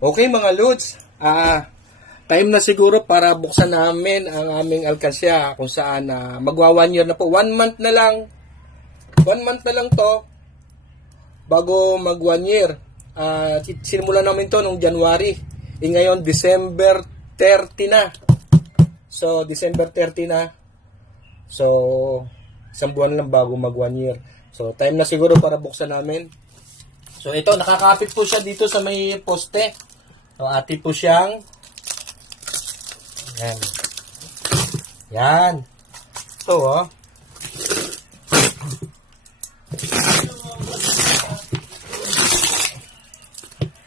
Okay mga Lods, time na siguro para buksan namin ang aming alkansya kung saan magwa 1 year na po. 1 month na lang. 1 month na lang to bago mag 1 year. Sinimula namin to nung January. Ngayon December 30 na. So December 30 na. So isang buwan lang bago mag 1 year. So time na siguro para buksan namin. So ito, nakakapit po siya dito sa may poste. So ati po siyang yan. Yan. Ito oh.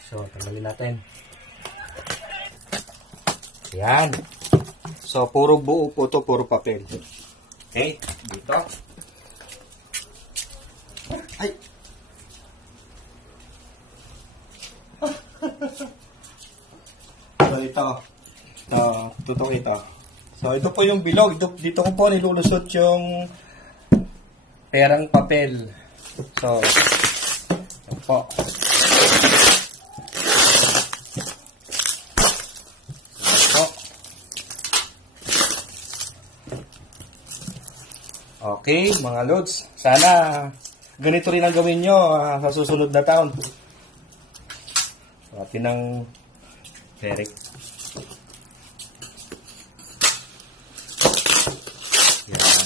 So tanggalin natin. Yan. So puro buo po to, puro papel. Okay, dito. Ay. So ito, tutok ito. So ito po yung bilog. Dito ko po nilulusot yung perang papel. So ito po. Ito. Okay, mga Lods. Sana ganito rin ang gawin nyo sa susunod na taon. So, atin ang Derek. Yan.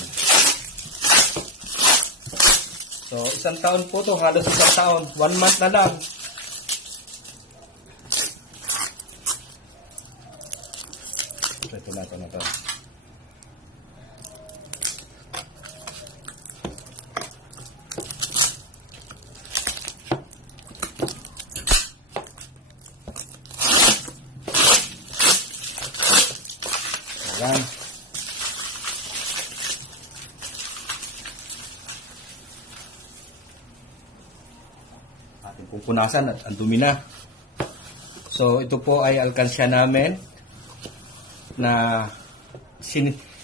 So, isang taon po to, halos isang taon. 1 month na lang. Ito na, ito na, ito. Ayan. Ating pupunasan at ang dumi na. So ito po ay alkansya namin na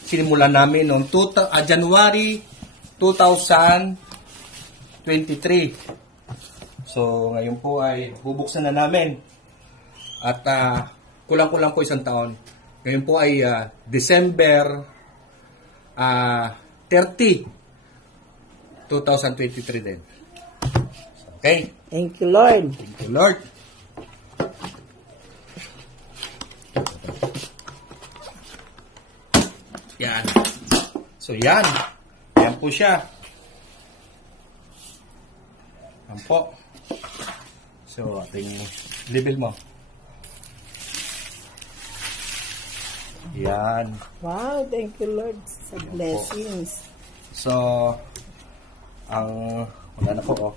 sinimulan namin noong January 2023. So ngayon po ay bubuksan na namin at kulang-kulang po isang taon. Ngayon po ay December 30, 2023 din. Okay? Thank you, Lord. Thank you, Lord. Yan. So, yan. Yan po siya. Yan po. So, ating label mo. Yan. Wow, thank you, Lord, sa blessings. So, wala na po, oh.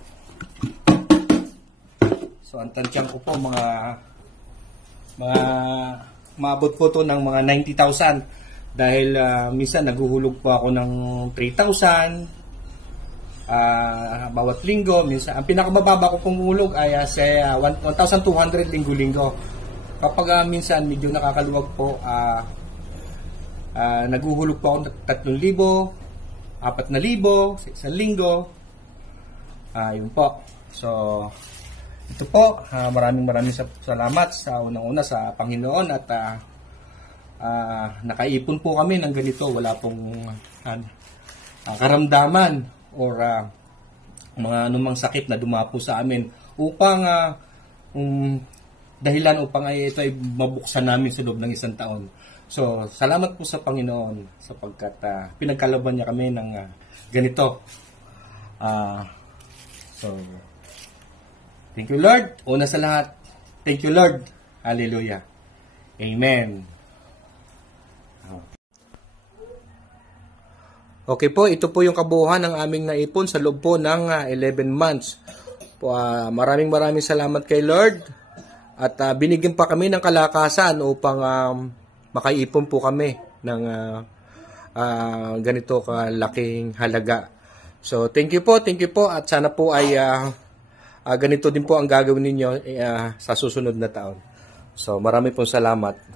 So, ang tansyan ko po, maabot po to ng mga 90,000. Dahil, minsan, naguhulog po ako ng 3,000, bawat linggo. Minsan, ang pinakamababa ko pong hulog ay 1,200 linggo-linggo. Kapag minsan, medyo nakakaluwag po, naguhulog po ako ng 3,000, 4,000 sa isang linggo. Yun po. So, ito po, maraming salamat sa unang-una sa Panginoon at nakaipon po kami ng ganito. Wala pong karamdaman or mga anumang sakit na dumapo sa amin upang dahilan upang ito ay mabuksan namin sa loob ng isang taon. So, salamat po sa Panginoon sapagkat pinagkalaban niya kami ng ganito. So, thank you, Lord. Una sa lahat, thank you, Lord. Hallelujah. Amen. Okay po, ito po yung kabuuan ng aming naipon sa loob po ng 11 months. Maraming salamat kay Lord. At binigyan pa kami ng kalakasan upang makaipon po kami ng ganito kalaking halaga. So, thank you po at sana po ay ganito din po ang gagawin ninyo sa susunod na taon. So, marami pong salamat.